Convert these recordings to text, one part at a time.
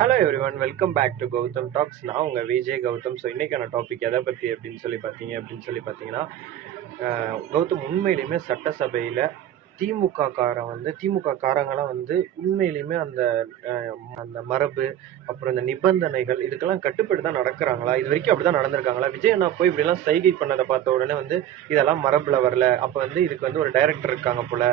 Hello everyone, welcome back to Gautam talks. நான் உங்கள் Vijay Gautam. So இன்றைக்கான டாபிக் எதை பற்றி அப்படின்னு சொல்லி பார்த்தீங்கன்னா கௌதம் உண்மையிலுமே சட்டசபையில் திமுக காரங்களாம் உண்மையிலுமே அந்த அந்த மரபு, அப்புறம் இந்த நிபந்தனைகள் இதுக்கெல்லாம் கட்டுப்பட்டு தான் நடக்கிறாங்களா? இது வரைக்கும் அப்படி தான் நடந்திருக்காங்களா? விஜய் அண்ணா போய் இப்படிலாம் சைகை பண்ணதை பார்த்த உடனே இதெல்லாம் மரபில் வரல. அப்போ இதுக்கு ஒரு டைரக்டர் இருக்காங்க போல.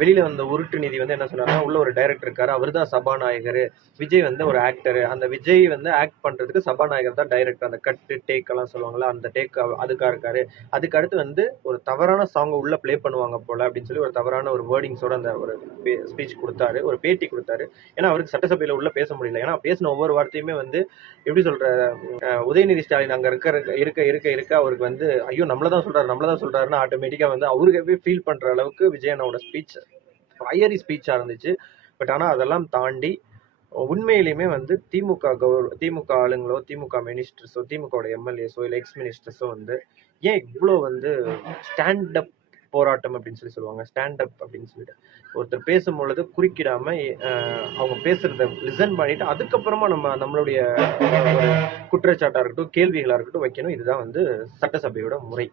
வெளியில் வந்த உருட்டு நிதி என்ன சொன்னார்னா, உள்ள ஒரு டைரக்டர் இருக்காரு, அவர் தான் சபாநாயகர். விஜய் ஒரு ஆக்டர். அந்த விஜய் ஆக்ட் பண்ணுறதுக்கு சபாநாயகர் தான் டைரக்டர். அந்த கட்டு டேக் எல்லாம் சொல்லுவாங்களா, அந்த டேக் அதுக்காக இருக்காரு. அதுக்கு அடுத்து ஒரு தவறான சாங்கை உள்ள ப்ளே பண்ணுவாங்க போல அப்படின்னு சொல்லி ஒரு தவறான ஒரு வேர்டிங்ஸோட அந்த ஒரு ஸ்பீச் கொடுத்தாரு, ஒரு பேட்டி கொடுத்தாரு. ஏன்னா அவருக்கு சட்டசபையில உள்ள பேச முடியல. ஏன்னா பேசின ஒவ்வொரு வார்த்தையுமே எப்படி சொல்ற, உதயநிதி ஸ்டாலின் அங்க இருக்க அவருக்கு ஐயோ நம்மளதான் சொல்றாருன்னு ஆட்டோமேட்டிக்கா அவருக்கே ஃபீல் பண்ற அளவுக்கு விஜய் அண்ணாவோட ஸ்பீச் ஃபயரி ஸ்பீச்சா இருந்துச்சு. பட் ஆனா அதெல்லாம் தாண்டி உண்மையிலுமே திமுக ஆளுங்களோ, திமுக மினிஸ்டர்ஸோ, திமுக எம்எல்ஏஸோ இல்லை எக்ஸ் மினிஸ்டர்ஸோ ஏன் இவ்வளோ ஸ்டாண்ட் அப் போராட்டம் அப்படின்னு சொல்லுவாங்க. ஸ்டாண்ட் அப் அப்படின்னு சொல்லிட்டு ஒருத்தர் பேசும்பொழுது குறுக்கிடாம அவங்க பேசுறத லிசன் பண்ணிட்டு அதுக்கப்புறமா நம்மளுடைய ஒரு குற்றச்சாட்டா இருக்கட்டும், கேள்விகளா இருக்கட்டும் வைக்கணும். இதுதான் சட்டசபையோட முறை.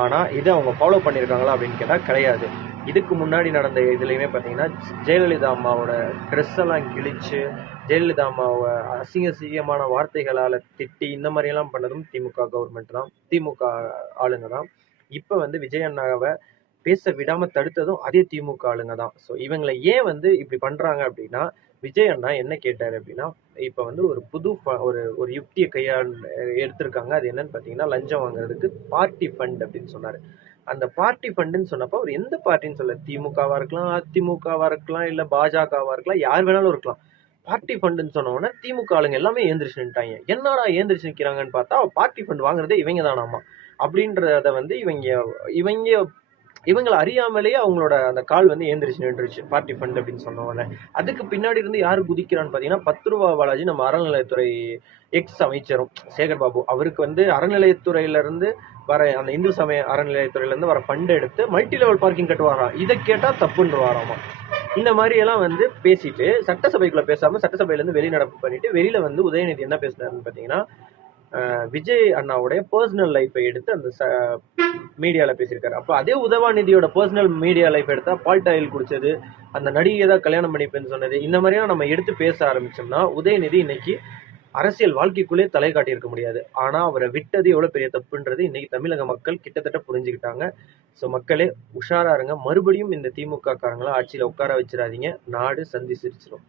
ஆனா இது அவங்க ஃபாலோ பண்ணியிருக்காங்களா அப்படின்னு கேட்டா கிடையாது. இதுக்கு முன்னாடி நடந்த இதுலையுமே பார்த்தீங்கன்னா, ஜெயலலிதா அம்மாவோட ட்ரெஸ் எல்லாம் கிழிச்சு, ஜெயலலிதா அம்மாவை அசிங்கமான வார்த்தைகளால் திட்டி இந்த மாதிரியெல்லாம் பண்ணதும் திமுக கவர்மெண்ட் தான், திமுக ஆளுங்க தான். இப்போ விஜய் அண்ணாவை பேச விடாம தடுத்ததும் அதே திமுக ஆளுங்க தான். ஸோ இவங்களை ஏன் இப்படி பண்றாங்க அப்படின்னா, விஜய் அண்ணா என்ன கேட்டாரு அப்படின்னா, இப்போ ஒரு புது ஒரு யுக்தியை எடுத்திருக்காங்க. அது என்னன்னு பார்த்தீங்கன்னா, லஞ்சம் வாங்குறதுக்கு பார்ட்டி ஃபண்ட் அப்படின்னு சொன்னாரு. அந்த பார்ட்டி ஃபண்டுன்னு சொன்னப்போ அவர் எந்த பார்ட்டின்னு சொல்ல, திமுகவா இருக்கலாம், அதிமுகவா இருக்கலாம், இல்ல பாஜகவா இருக்கலாம், யார் வேணாலும் இருக்கலாம். பார்ட்டி ஃபண்டுன்னு சொன்ன உடனே திமுக ஆளுங்க எல்லாமே ஏந்திரிச்சு நின்ட்டாங்க. என்னடா ஏந்திரிச்சு நிற்கிறாங்கன்னு பார்த்தா, பார்ட்டி ஃபண்ட் வாங்குறதே இவங்க தானாமா அப்படின்றத இவங்க இவங்களை அறியாமலேயே அவங்களோட அந்த கால் ஏந்திரிச்சு நின்றுச்சு, பார்ட்டி ஃபண்ட் அப்படின்னு சொன்ன உடனே. அதுக்கு பின்னாடி இருந்து யாரு குதிக்கிறான்னு பார்த்தீங்கன்னா, 10 ரூபா பாலாஜி, நம்ம அறநிலையத்துறை எக்ஸ் அமைச்சரும் சேகர் பாபு. அவருக்கு அறநிலையத்துறையில இருந்து வர அந்த இந்து சமய அறநிலையத்துறையில இருந்து வர ஃபண்ட் எடுத்து மல்டி லெவல் பார்க்கிங் கட்டுவாராம். இதை கேட்டா தப்புன்னு வாராமா. இந்த மாதிரி எல்லாம் பேசிட்டு சட்டசபைக்குள்ள பேசாம சட்டசபையில இருந்து வெளிநடப்பு பண்ணிட்டு வெளியில உதயநிதி என்ன பேசினாருன்னு பாத்தீங்கன்னா, விஜய் அண்ணாவுடைய பர்சனல் லைஃபை எடுத்து அந்த மீடியால பேசியிருக்காரு. அப்போ அதே உதயநிதியோட பர்சனல் மீடியா லைஃப் எடுத்தா பால்ட் ஆயில் குடிச்சது, அந்த நடிகை தான் கல்யாணம் பண்ணிப்பேன்னு சொன்னது, இந்த மாதிரியான நம்ம எடுத்து பேச ஆரம்பிச்சோம்னா உதயநிதி இன்னைக்கு அரசியல் வாழ்க்கைக்குள்ளே தலை காட்டியிருக்க முடியாது. ஆனா அவரை விட்டது எவ்வளவு பெரிய தப்புன்றது இன்னைக்கு தமிழக மக்கள் கிட்டத்தட்ட புரிஞ்சுக்கிட்டாங்க. ஸோ மக்களே உஷாரா இருங்க. மறுபடியும் இந்த திமுக காரங்களை ஆட்சியில உட்கார வச்சிடாதீங்க. நாடு சந்தி சிரிச்சிடும்.